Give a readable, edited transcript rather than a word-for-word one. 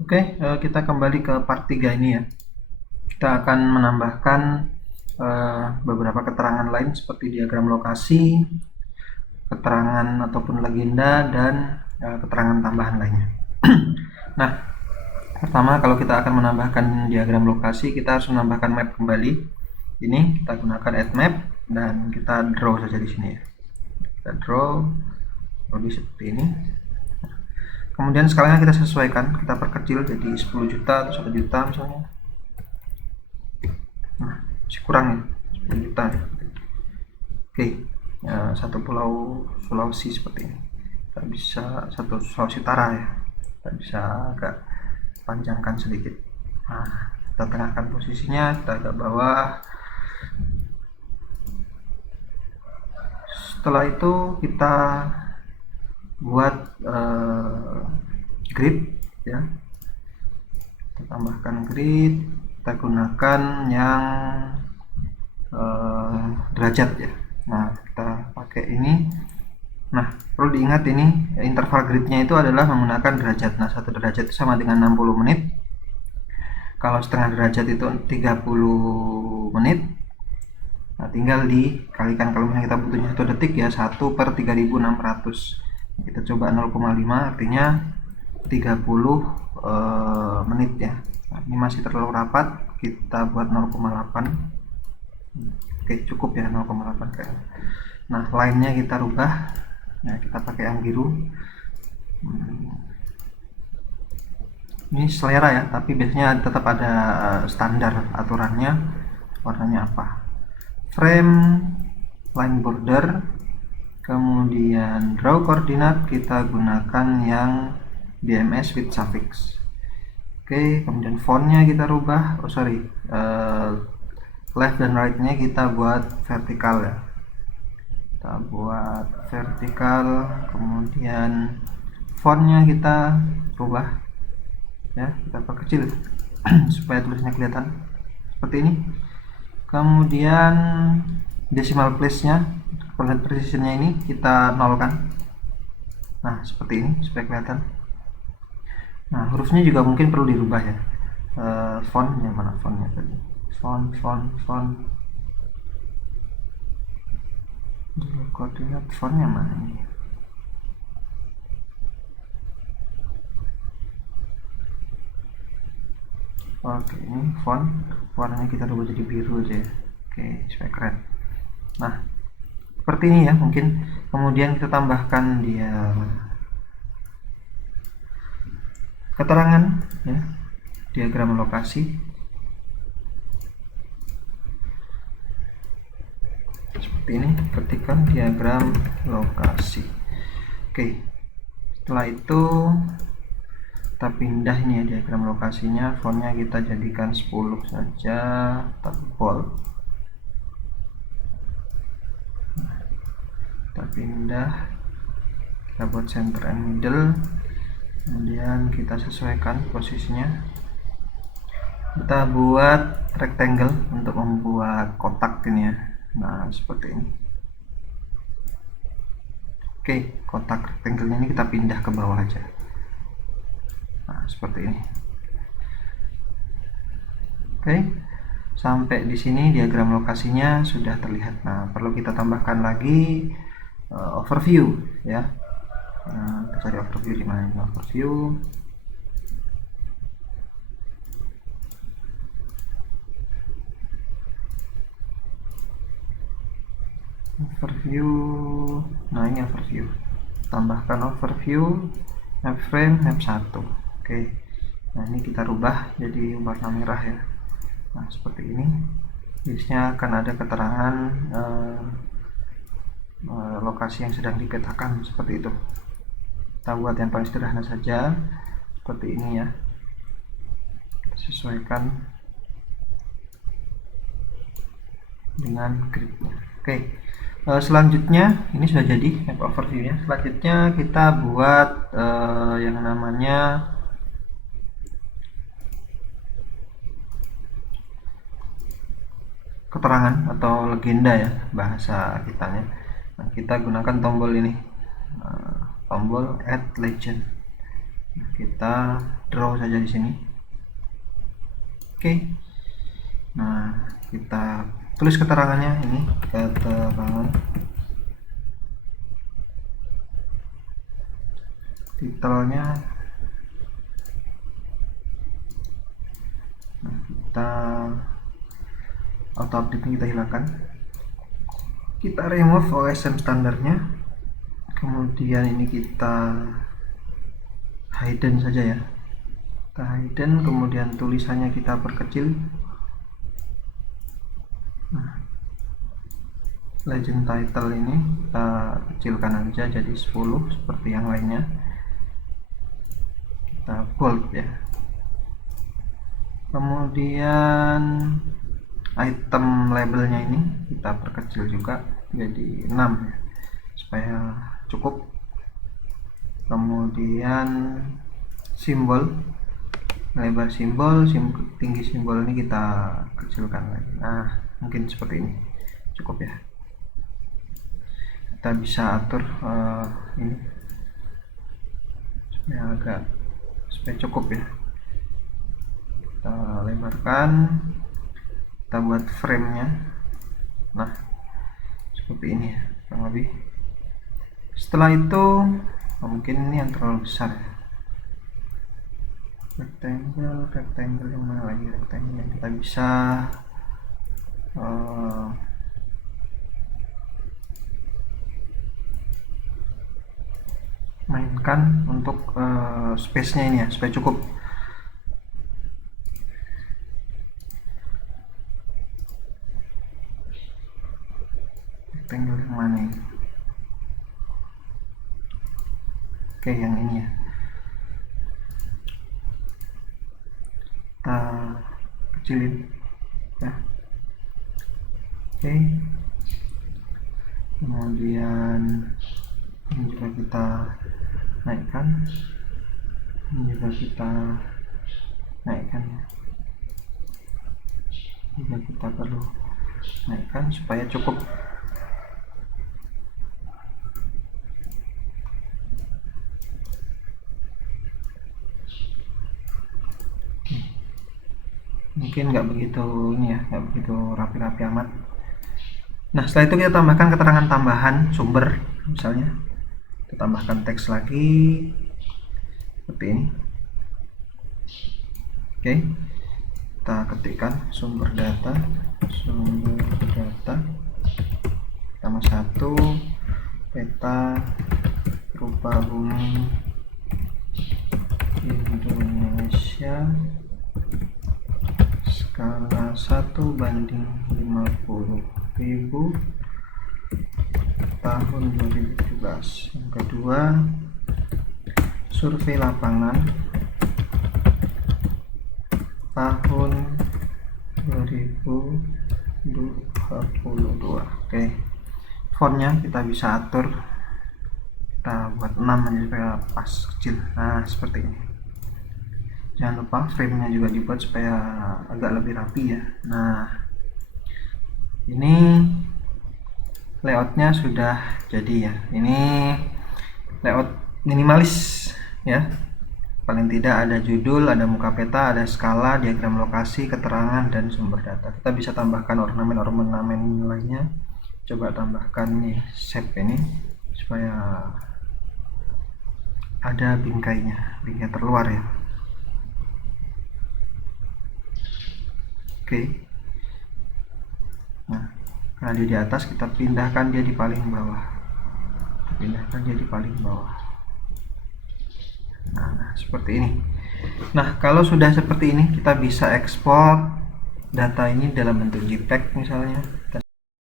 Oke, kita kembali ke part 3 ini ya. Kita akan menambahkan beberapa keterangan lain seperti diagram lokasi, keterangan ataupun legenda, dan keterangan tambahan lainnya. Nah, pertama kalau kita akan menambahkan diagram lokasi, kita harus menambahkan map kembali. Ini kita gunakan add map dan kita draw saja di sini ya. Kita draw lebih seperti ini. Kemudian skalanya kita sesuaikan, kita perkecil jadi 10 juta atau 1 juta misalnya. Nah, masih kurang ya, 10 juta. Oke, satu pulau Sulawesi seperti ini. Kita bisa satu Sulawesi Utara ya. Kita bisa agak panjangkan sedikit. Nah, kita tengahkan posisinya, kita agak bawah. Setelah itu kita buat grid ya. Kita tambahkan grid, kita gunakan yang derajat ya. Nah, kita pakai ini. Nah, perlu diingat ini interval gridnya itu adalah menggunakan derajat. Nah, 1 derajat itu sama dengan 60 menit. Kalau setengah derajat itu 30 menit. Nah, tinggal dikalikan, kalau misalnya kita butuhnya 1 detik ya, 1/3600. Kita coba 0,5 artinya 30 menit ya. Nah, ini masih terlalu rapat, kita buat 0,8. Oke, cukup ya 0,8 kayaknya. Nah, line-nya kita rubah. Nah, kita pakai yang biru. Ini selera ya, tapi biasanya tetap ada standar aturannya. Warnanya apa? Frame, line border, kemudian draw koordinat kita gunakan yang DMS with suffix. Oke, kemudian fontnya kita rubah. Left dan right-nya kita buat vertikal ya. Kita buat vertikal, kemudian fontnya kita rubah ya, kita perkecil supaya tulisnya kelihatan seperti ini. Kemudian decimal place-nya, precision-nya ini kita nolkan. Nah, seperti ini supaya kelihatan. Nah, hurufnya juga mungkin perlu dirubah ya. Fontnya mana fontnya tadi? Font. Koordinat fontnya mana ini? Oke, ini font warnanya kita rubah jadi biru aja ya. Oke, supaya keren. Nah, seperti ini ya mungkin. Kemudian kita tambahkan dia keterangan ya, diagram lokasi seperti ini, ketikkan diagram lokasi. Oke, setelah itu kita pindah ini ya diagram lokasinya, fontnya kita jadikan 10 saja, tapi bold. Kita pindah, kita buat center and middle, kemudian kita sesuaikan posisinya. Kita buat rectangle untuk membuat kotak ini ya. Nah, seperti ini. Oke, kotak rectangle ini kita pindah ke bawah aja. Nah, seperti ini. Oke, sampai di sini diagram lokasinya sudah terlihat. Nah, perlu kita tambahkan lagi overview ya. Nah, kita cari overview di mana? Overview. Nah ini overview, tambahkan overview, map frame, map 1. Oke, nah ini kita rubah jadi warna merah ya. Nah seperti ini, biasanya akan ada keterangan lokasi yang sedang dipetakan seperti itu. Kita buat yang paling sederhana saja seperti ini ya, sesuaikan dengan gridnya. Oke, selanjutnya ini sudah jadi map overview-nya. Selanjutnya kita buat yang namanya keterangan atau legenda ya bahasa kitanya. Nah, kita gunakan tombol ini, tombol add legend. Nah, kita draw saja di sini. Oke. Nah, kita tulis keterangannya ini, keterangan. Titelnya. Nah, kita auto update kita hilangkan. Kita remove OSM standarnya. Kemudian ini kita hidden saja ya. Kita hidden, kemudian tulisannya kita perkecil. Nah, legend title ini kita kecilkan aja jadi 10 seperti yang lainnya. Kita bold ya. Kemudian item labelnya ini kita perkecil juga jadi 6 ya, supaya cukup. Kemudian simbol, lebar simbol, tinggi simbol ini kita kecilkan lagi. Nah, mungkin seperti ini cukup ya. Kita bisa atur ini supaya cukup ya. Kita lebarkan, kita buat frame-nya. Nah, seperti ini ya kurang lebih. Setelah itu mungkin ini yang terlalu besar ya. Rectangle yang mana lagi? Rectangle yang kita bisa mainkan untuk space-nya ini ya, supaya cukup. Rectangle yang mana ini? Oke, yang ini ya. Kita kecilin ya. Oke. Kemudian ini juga kita naikkan, ini juga kita naikkan ya. Juga kita perlu naikkan supaya cukup. Mungkin nggak begitu ini ya, nggak begitu rapi-rapi amat. Nah, setelah itu kita tambahkan keterangan tambahan sumber, misalnya kita tambahkan teks lagi seperti ini. Oke, kita ketikkan sumber data pertama 1 peta rupa bumi Indonesia skala 1:50.000 tahun 2017. Yang kedua, survei lapangan tahun 2022. Oke, fontnya kita bisa atur, kita buat 6 aja supaya pas kecil. Nah, seperti ini. Jangan lupa frame-nya juga dibuat supaya agak lebih rapi ya. Nah, ini layoutnya sudah jadi ya. Ini layout minimalis ya. Paling tidak ada judul, ada muka peta, ada skala, diagram lokasi, keterangan, dan sumber data. Kita bisa tambahkan ornamen-ornamen lainnya. Coba tambahkan nih shape ini supaya ada bingkai terluar ya. Oke. Nah, karena dia di atas, kita pindahkan dia di paling bawah. Nah, seperti ini. Nah, kalau sudah seperti ini, kita bisa ekspor data ini dalam bentuk JPEG misalnya.